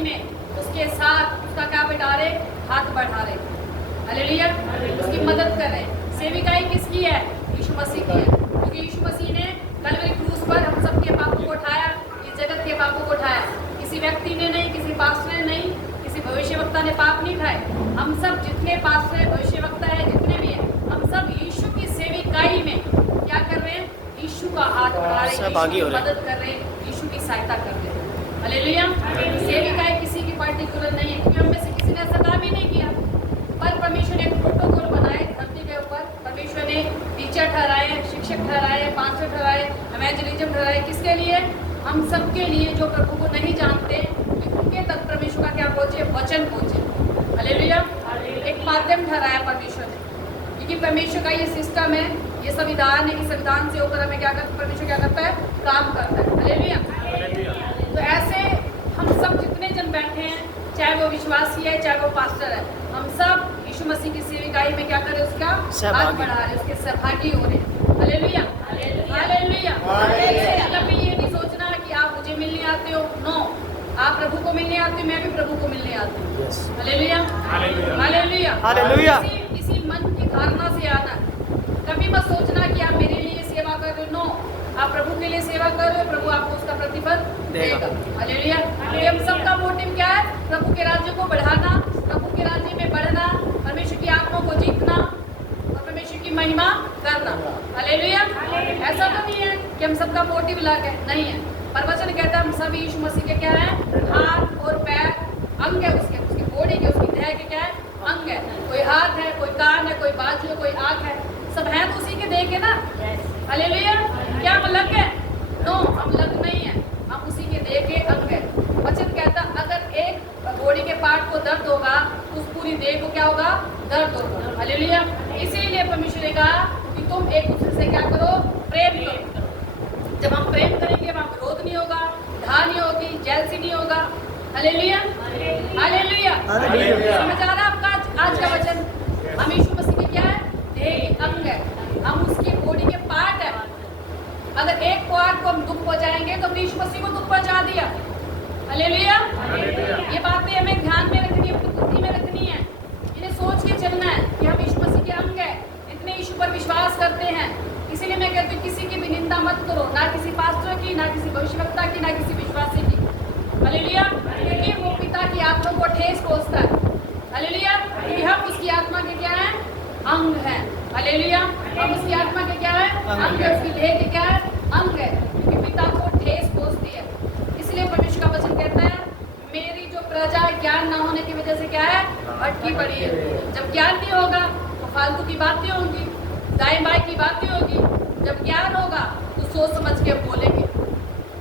में उसके साथ उसका क्या बैठा रहे, हाथ बढ़ा रहे, हालेलुया, उसकी मदद कर रहे। सेविकाई किसकी है? यीशु मसीह की है, क्योंकि यीशु मसीह ने कलवरी क्रूस पर हम सबके पापों को उठाया, इस जगत के पापों को उठाया। किसी व्यक्ति ने नहीं, किसी पास्टर ने नहीं, किसी भविष्यवक्ता ने पाप नहीं उठाए। हम सब जितने पास्टर भविष्यवक्ता है, जितने भी हैं, हम सब यीशु की सेविकाई में क्या कर रहे हैं? यीशु का हाथ बढ़ा रहे हैं, यीशु की मदद कर रहे हैं, यीशु की सहायता कर रहे हैं। हालेलुया। सेविकाई किसी की पार्टिकुलर नहीं है, क्योंकि हम में से किसी ने ऐसा काम ही नहीं किया, पर परमेश्वर ने एक प्रोटोकॉल बनाए धरती के ऊपर। परमेश्वर ने टीचर ठहराए, शिक्षक ठहराए, पास्टर ठहराए, इवेंजलिज्म ठहराए। किसके लिए? हम सबके लिए जो प्रभु को नहीं जानते, कि उनके तक परमेश्वर का क्या पहुंचे? वचन पहुंचे। हालेलुया। एक माध्यम ठहराया परमेश्वर ने, क्योंकि परमेश्वर का ये सिस्टम है, ये संविधान है कि संविधान से होकर हमें क्या करता, परमेश्वर क्या करता है? काम करता है। हालेलुया। तो ऐसे हम सब जितने जन बैठे हैं, चाहे वो विश्वासी है, चाहे वो पास्टर है, हम सब यीशु मसीह की सेविकाई में क्या करें? उसका हाथ बढ़ा रहे, उसके सहभागी हो रहे हैं। Hallelujah, hallelujah. कभी ये नहीं सोचना कि आप मुझे मिलने आते हो, नो, आप प्रभु को मिलने आते हो, मैं भी प्रभु को मिलने आती हूँ। Hallelujah, hallelujah, hallelujah. किसी मन की धारणा से आना, कभी मत सोचना कि आप मेरे लिए सेवा कर रहे हो, नो, आप प्रभु के लिए सेवा कर रहे हो, प्रभु आपको उसका प्रतिफल देगा। हालेलुया। हम सबका मोटिव क्या है? प्रभु के राज्य को बढ़ाना, प्रभु के राज्य में बढ़ना, परमेश्वर की आत्माओं को जीतना और परमेश्वर की महिमा करना। हालेलुया। ऐसा तो नहीं है कि हम सबका मोटिव अलग है, नहीं है। पर वचन कहता है हम सब यीशु मसीह के क्या है? हाथ और पैर, अंग है उसके बॉडी के, उसकी देह के क्या है? अंग है। कोई हाथ है, कोई कान है, कोई बाजू है, कोई आंख है, सब है तो उसी के देह के ना। हालेलुया। क्या हम अलग है? नो, हम अलग नहीं है, हम उसी के देह के अंग है। वचन कहता अगर एक बॉडी के पार्ट को दर्द होगा तो उस पूरी देह को क्या होगा? दर्द होगा। हालेलुया। इसीलिए परमेश्वर ने कहा कि तुम एक दूसरे से क्या करो? प्रेम करो। जब हम प्रेम करेंगे वहाँ विरोध नहीं होगा, धा नहीं होगी, जेलसी नहीं होगा। Hallelujah, hallelujah. समझ आ रहा है आपका आज का वचन? हम यीशु मसीह के क्या है? देह के अंग है, हम उसकी बॉडी के पार्ट है। अगर एक पार्ट को हम दुख पहुंचाएंगे तो यीशु मसीह को दुख पहुंचा दिया। हालेलुया। ये बातें हमें ध्यान में रखनी है, अपनी बुद्धि में रखनी है, इन्हें सोच के चलना है कि हम यीशु मसीह के अंग है, इतने यीशु पर विश्वास करते हैं। इसीलिए मैं कहती हूँ किसी की भी निंदा मत करो, ना किसी पास्टर की, ना किसी भविष्यवक्ता की, ना किसी विश्वासी की। हालेलुया। क्योंकि वो पिता की आत्मा को ठेस पहुंचता है। हालेलुया। क्योंकि हम उसकी आत्मा के क्या है? अंग है। हालेलुया। हम उसकी आत्मा के क्या है? अंग है। उसकी देह के क्या है? अंग है। क्योंकि पिता को ठेस पहुंचती है। इसलिए परमेश्वर का वचन कहता है मेरी जो प्रजा ज्ञान न होने की वजह से क्या है? अटकी पड़ी है। जब ज्ञान नहीं होगा तो फालतू की बातें होंगी, दाएं बाएं की बातें होगी। जब ज्ञान होगा तो सोच समझ के बोलेंगे,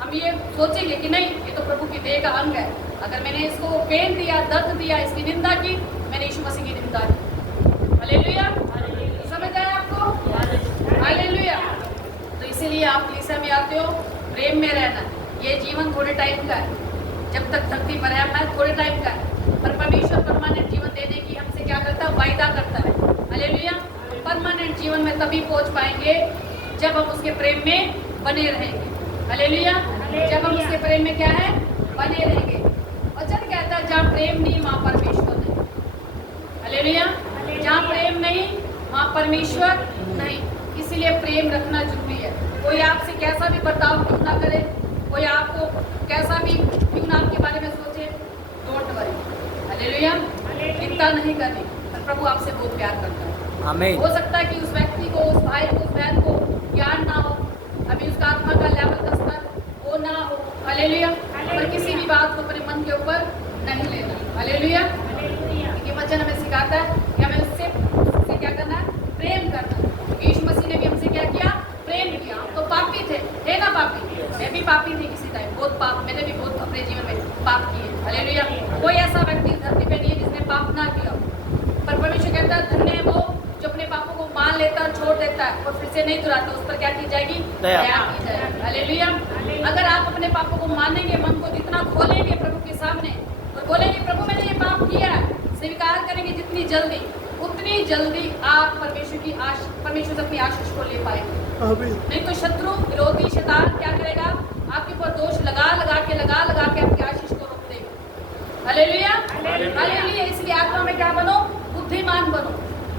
हम ये सोचेंगे कि नहीं, ये तो प्रभु की देह का अंग है। अगर मैंने इसको पेन दिया, दर्द दिया, इसकी निंदा की, मैंने यीशु मसीह की निंदा की। हालेलुया। समझ आया आपको? हालेलुया। तो इसीलिए आप कलीसिया में आते हो, प्रेम में रहना। ये जीवन थोड़े टाइम का है, जब तक धरती पर है मैं थोड़े टाइम का है, पर परमेश्वर परमानेंट जीवन देने की हमसे क्या करता है? वायदा करता है। हालेलुया। परमानेंट जीवन में तभी पहुंच पाएंगे जब हम उसके प्रेम में बने रहेंगे। हालेलुया। जब हम उसके प्रेम में क्या है? बने रहेंगे। वचन कहता है जहाँ प्रेम नहीं वहाँ परमेश्वर नहीं। हालेलुया। जहाँ प्रेम नहीं वहाँ परमेश्वर नहीं। इसीलिए प्रेम रखना जरूरी है। कोई आपसे कैसा भी बर्ताव क्यों ना करे, कोई आपको कैसा भी क्यों ना आपके बारे में सोचे, डोंट वरी। हालेलुया। चिंता नहीं करनी, प्रभु आपसे बहुत प्यार करता है। आमीन। हो सकता है कि उस व्यक्ति को, उस भाई को, उस बहन को ज्ञान ना हो, अभी उसका आत्मा का लेवल का स्तर वो ना हो। हालेलुया। पर किसी भी बात को अपने मन के ऊपर नहीं लेना। हालेलुया। क्योंकि वचन हमें सिखाता है कि हमें उससे क्या करना है? प्रेम करना। यीशु मसीह ने भी हमसे क्या किया? प्रेम किया। हम तो पापी थे ना पापी? मैं भी पापी थी किसी टाइम, बहुत पाप, मैंने भी बहुत अपने जीवन में पाप किए। हालेलुया। कोई ऐसा व्यक्ति धरती पे नहीं है जिसने पाप ना किया। पर परमेश्वर कहता है धन्य है वो जो अपने पापों को मान लेता है, छोड़ देता है और फिर से नहीं दोहराता, उस पर क्या की जाएगी? दया की जाएगी। हालेलुया। अगर आप अपने पापों को मानेंगे, मन को जितना खोलेंगे प्रभु के सामने और बोलेंगे प्रभु मैंने ये पाप किया है, स्वीकार करेंगे जितनी जल्दी, उतनी जल्दी आप परमेश्वर से अपनी आशीष को ले पाएंगे। नहीं तो शत्रु, विरोधी, शैतान क्या करेगा? आपके ऊपर दोष लगा लगा के आपकी आशीष को रोक देगा। हालेलुया। इसलिए आत्मा में क्या बनो? बुद्धिमान बनो।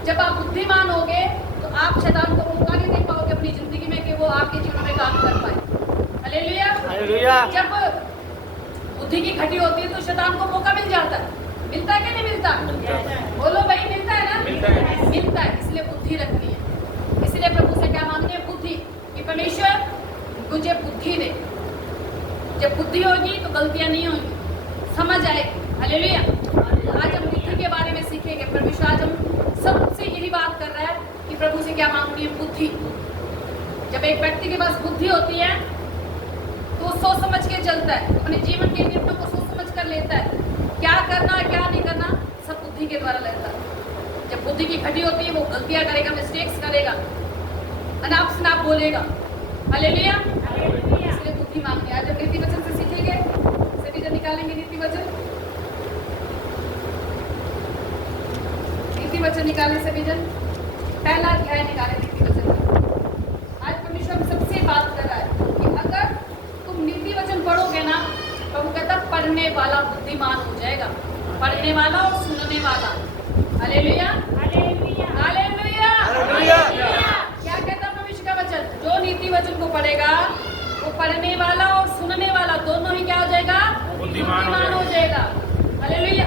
जब आप बुद्धिमान होगे तो आप शैतान को मौका नहीं दे पाओगे अपनी जिंदगी में कि वो आपके जीवन में काम कर पाए। हालेलुया। जब बुद्धि की खटी होती है तो शैतान को मौका मिल जाता है। मिलता है कि नहीं मिलता? बोलो भाई, मिलता है ना? मिलता है। इसलिए बुद्धि रखनी है। इसलिए प्रभु से क्या मांगनी है? बुद्धि, कि परमेश्वर मुझे बुद्धि दे। जब बुद्धि होगी तो गलतियां नहीं होंगी, समझ आएगी। हालेलुया। आज हम बुद्धि के बारे में सीखेंगे। परमेश्वर आज हम सबसे यही बात कर रहा है कि प्रभु से क्या मांगनी है? बुद्धि। जब एक व्यक्ति के पास बुद्धि होती है तो वो सोच समझ के चलता है, अपने जीवन के निर्णयों को सोच समझ कर लेता है। क्या करना है क्या नहीं करना सब बुद्धि के द्वारा लेता है। जब बुद्धि की खटी होती है वो गलतियां करेगा, मिस्टेक्स करेगा, अनाप शनाप बोलेगा। हालेलुया। इसलिए बुद्धि मांगनी है। आज हम नीति वचन से सीखेंगे, सभी जन निकालेंगे नीति वचन। नीति वचन निकालें सभी जन। पहला अध्याय निकालें नीति वचन का। आज परमेश्वर हम सबसे बात कर रहा है कि अगर तुम नीति वचन पढ़ोगे ना, प्रभु कहता पढ़ने वाला बुद्धिमान हो जाएगा। पढ़ने वाला और सुनने वाला। हालेलुया। क्या कहता परमेश्वर का वचन? जो नीति वचन को पढ़ेगा वो पढ़ने वाला और सुनने वाला दोनों ही क्या हो जाएगा? बुद्धिमान हो जाएगा। हालेलुया।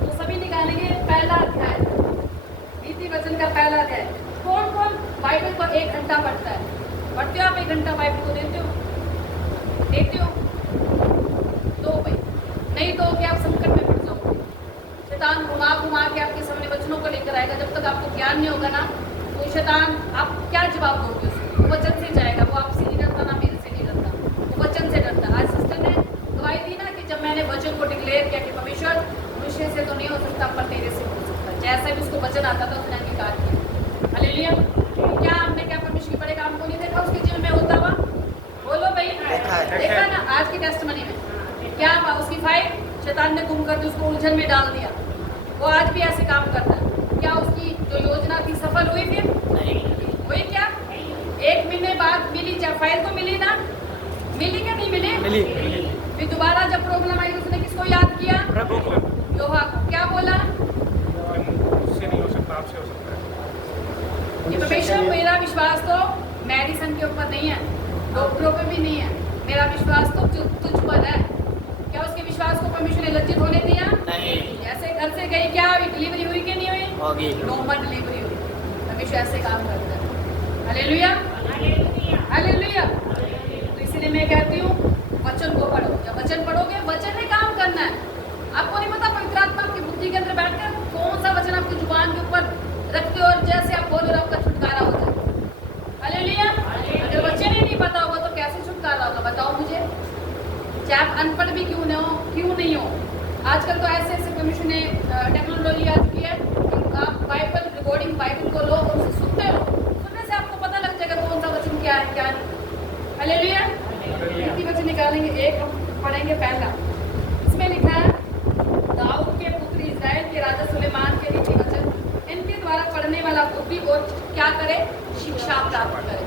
तो सभी निकालेंगे पहला अध्याय, नीति वचन का पहला अध्याय। कौन कौन बाइबल को 1 घंटा पढ़ता है? पढ़ते हो आप? 1 घंटा बाइबल को देते हो? देते हो? दो भाई, नहीं तो क्या आप संकट में पड़ जाओगे। शैतान घुमा घुमा के आपके सामने वचनों को लेकर आएगा। जब तक आपको ज्ञान नहीं होगा ना तो शैतान आप क्या जवाब दोगे उसको? वो वचन से जाएगा। वो आपसे नहीं डरता, ना मेरे से नहीं डरता, वो वचन से डरता। आज सिस्टर ने गवाही दी ना कि जब मैंने वचन को डिक्लेयर किया कि परमेश्वर मनुष्य से तो नहीं हो सकता पर तेरे से हो सकता, जैसा भी उसको वचन आता था उसने अंगीकार किया। हालेलुया। क्या हमने क्या परमेश्वर की बड़े काम को नहीं देखा उसके जीवन में होता हुआ? बोलो भाई, देखा ना आज की टेस्टमनी में क्या हुआ? उसकी फाइल शैतान ने गुम कर दी, उसको उलझन में डाल दिया। वो आज भी ऐसे काम करता है। क्या उसकी जो योजना थी सफल हुई? फिर हुई क्या? 1 महीने बाद मिली, जब फाइल तो मिली ना? मिली क्या नहीं मिली? मिली। फिर दोबारा जब प्रॉब्लम आई उसने किसको याद किया? प्रभु को, यहोवा को। क्या बोला? मुझसे नहीं हो सकता, आपसे हो सकता है। कि परमेश्वर मेरा विश्वास तो मेडिसिन के ऊपर नहीं है, डॉक्टरों पे भी नहीं है, मेरा विश्वास तो तुझ पर है। क्या उसके विश्वास को परमेश्वर ने लज्जित होने दिया? नहीं। जैसे घर से गई, क्या हुई? डिलीवरी हुई कि नहीं हुई? होगी। नॉर्मल डिलीवरी हुई। परमेश्वर ऐसे काम करता है। हालेलुया। हालेलुया। तो इसलिए मैं कहती हूँ वचन को पढ़ो। जब वचन पढ़ोगे, वचन ने काम करना है। आपको नहीं पता पवित्र आत्मा आपकी बुद्धि के अंदर बैठकर कौन सा वचन आपकी जुबान के ऊपर रखते हो और जैसे आप बोलो आपका छुटकारा हो जाए। हालेलुया। अगर वचन ही नहीं पता होगा तो कैसे छुटकारा होगा? बताओ मुझे। चाहे आप अनपढ़ भी क्यों नहीं हो। आजकल तो ऐसे ऐसे परमेश्वर ने टेक्नोलॉजी आ चुकी है कि आप बाइबल रिकॉर्डिंग बाइबल को लो और उसे सुनते हो। सुनने से आपको पता लग जाएगा कौन सा वचन क्या है क्या नहीं। हालेलुया। नीति वचन निकालेंगे, एक हम पढ़ेंगे पहला। इसमें लिखा है दाऊद के पुत्र इस्राएल के राजा सुलेमान के नीति वचन, इनके द्वारा पढ़ने वाला बुद्धि और क्या करे? शिक्षा प्राप्त करे।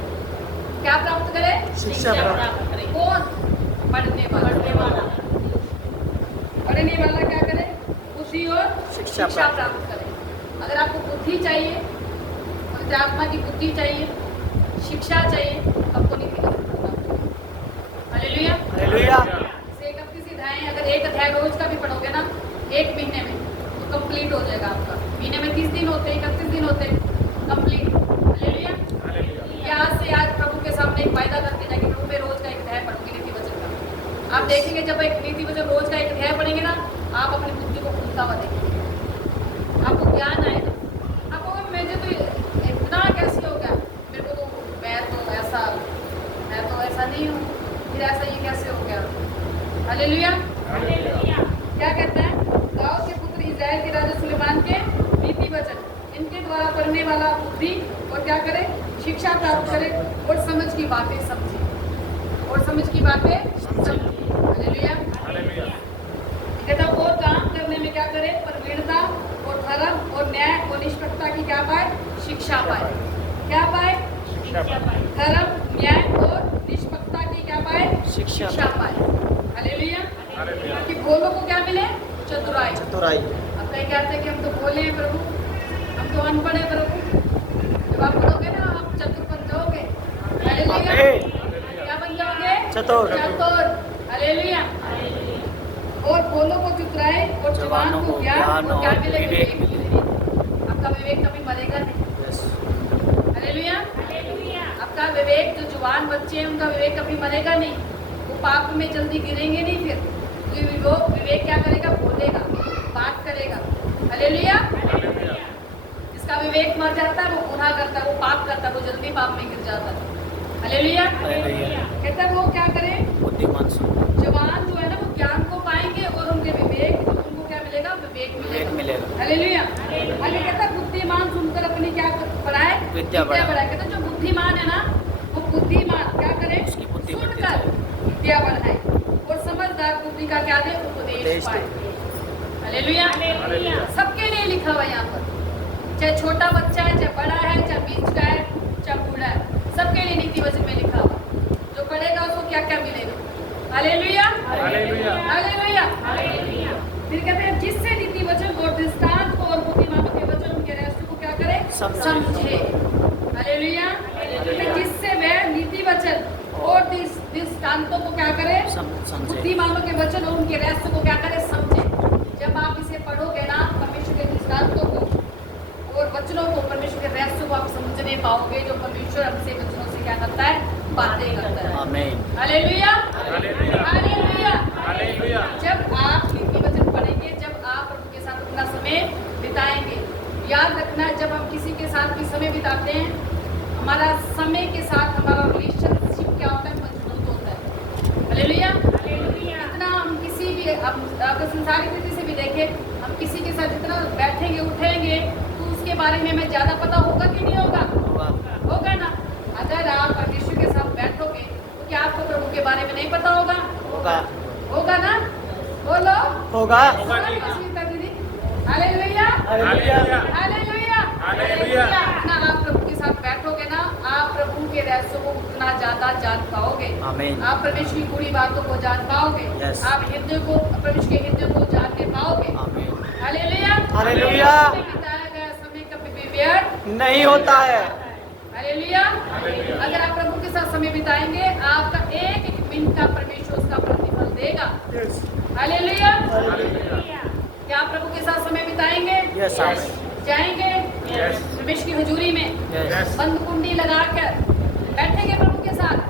क्या प्राप्त करे? शिक्षा प्राप्त करे। कौन? पढ़ने वाला। पढ़ने वाला क्या करे? बुद्धि और शिक्षा प्राप्त करे। अगर आपको बुद्धि चाहिए, पवित्र आत्मा की बुद्धि चाहिए, शिक्षा चाहिए, आपको नीति वचन पढ़ना पड़ेगा। हालेलुया। हालेलुया। 31 अध्याय, अगर एक अध्याय रोज का भी पढ़ोगे ना 1 महीने में तो कंप्लीट हो जाएगा आपका। महीने में 30 दिन होते हैं, 31 दिन होते हैं, कंप्लीट। हालेलुया। आज से आज प्रभु के सामने एक वायदा करके जाएंगे, प्रभु मैं रोज का 1 अध्याय पढ़ूंगी नीति वचन का। आप देखेंगे जब एक नीति वचन रोज का 1 अध्याय पढ़ेंगे ना, आप अपनी बुद्धि को खुलता हुआ देखेंगे, आपको ज्ञान आएगा। आपको मुझे तो इतना कैसे हो गया, मेरे को तो मैं तो ऐसा नहीं हूँ, फिर ऐसा ये कैसे हो गया? हालेलुया। क्या कहता है? दाऊद के पुत्र इस्राएल के राजा सुलेमान के नीति वचन, इनके द्वारा पढ़ने वाला बुद्धि और क्या करे? शिक्षा प्राप्त करे और समझ की बातें समझे। और समझ की बातें समझे। हालेलुया। कहता और काम करने में क्या करे? प्रवीणता और धर्म और न्याय और निष्पक्षता की क्या पाए? शिक्षा पाए। क्या पाए? धर्म, न्याय और निष्पक्षता की क्या पाए? शिक्षा पाए। हालेलुया। कि भोलों को क्या मिले? चतुराई। अब कई कहते हैं कि हम तो भोले हैं प्रभु, हम तो अनपढ़ हैं प्रभु। जब आप पढ़ोगे ना आप चतुर बन जाओगे। हालेलुया। क्या बन जाओगे? चतुर। हालेलुया। और भोलों को चतुराई और जवान को ज्ञान और क्या मिलेगा? विवेक मिलेगा। आपका विवेक कभी मरेगा नहीं। हालेलुया। आपका विवेक, जो जवान बच्चे हैं उनका विवेक कभी मरेगा नहीं, वो पाप में जल्दी गिरेंगे नहीं। फिर वो विवेक क्या करेगा? बोलेगा, बात करेगा। हालेलुया। जिसका विवेक मर जाता है वो गुनाह करता है, वो पाप करता है, वो जल्दी पाप में गिर जाता है। हालेलुया। कहता है वो क्या करे? जवान जो है ना वो ज्ञान को पाएंगे और उनके विवेक, उनको क्या मिलेगा? विवेक मिलेगा। हालेलुया। आगे कहता है बुद्धिमान सुनकर अपनी क्या बढ़ाए? विद्या बढ़ाए। कहता है जो बुद्धिमान है ना वो बुद्धिमान क्या करे? सुनकर विद्या बढ़ाए और समझदार बुद्धि का क्या दे? उपदेश पाए। हालेलुया। सबके लिए लिखा हुआ है यहाँ पर, चाहे छोटा बच्चा है, चाहे बड़ा है, चाहे बीच का है, चाहे बूढ़ा है, सबके लिए नीति वचन में लिखा हुआ। जो पढ़ेगा उसको क्या क्या मिलेगा? हालेलुया। फिर कहते हैं जिससे नीति वचन और दृष्टांत को और बुद्धिमानों के वचन उनके रहस्य को क्या करे? समझे। हालेलुया। जिससे वह नीति वचन और दृष्टांतों को क्या करे? बुद्धिमानों के वचन और उनके रहस्य को क्या करे? समझे। जब आप इसे पढ़ोगे ना परमेश्वर के दृष्टांतों को और वचनों को, परमेश्वर के रहस्य को आप समझने पाओगे, जो परमेश्वर हमसे वचनों से क्या करता है? बातें करता है। आमीन। हालेलुया। जब आप नीति वचन पढ़ेंगे, जब आप प्रभु के साथ अपना समय बिताएंगे, याद रखना जब हम किसी के साथ भी समय बिताते हैं, हमारा समय के साथ हमारा रिलेशनशिप क्या होता है? मजबूत होता है। हालेलुया। इतना हम किसी भी, अगर संसारिक रीति से भी देखें, हम किसी के साथ जितना बैठेंगे उठेंगे तो उसके बारे में हमें ज्यादा पता होगा कि नहीं होगा? होगा ना। अगर आप परमेश्वर के साथ बैठोगे तो क्या आपको प्रभु के बारे में नहीं पता होगा? होगा ना। बोलो होगा। दीदी हालेलुया। ना आप प्रभु के साथ बैठोगे ना, आप प्रभु के रहस्यों को उतना ज्यादा जान पाओगे। आप परमेश्वर की पूरी बातों को जान पाओगे। आप हृदय को, परमेश्वर के हृदय को जानने पाओगे। हालेलुया। बिताया गया समय कभी भी व्यर्थ नहीं होता है। हालेलुया। अगर आप प्रभु के साथ समय बिताएंगे, आपका एक एक मिनट का परमेश्वर उसका प्रतिफल देगा। हालेलुया। क्या आप प्रभु के साथ समय बिताएंगे? जाएंगे परमेश्वर की हुजूरी में, बंद कुंडी लगाकर बैठेंगे प्रभु के साथ।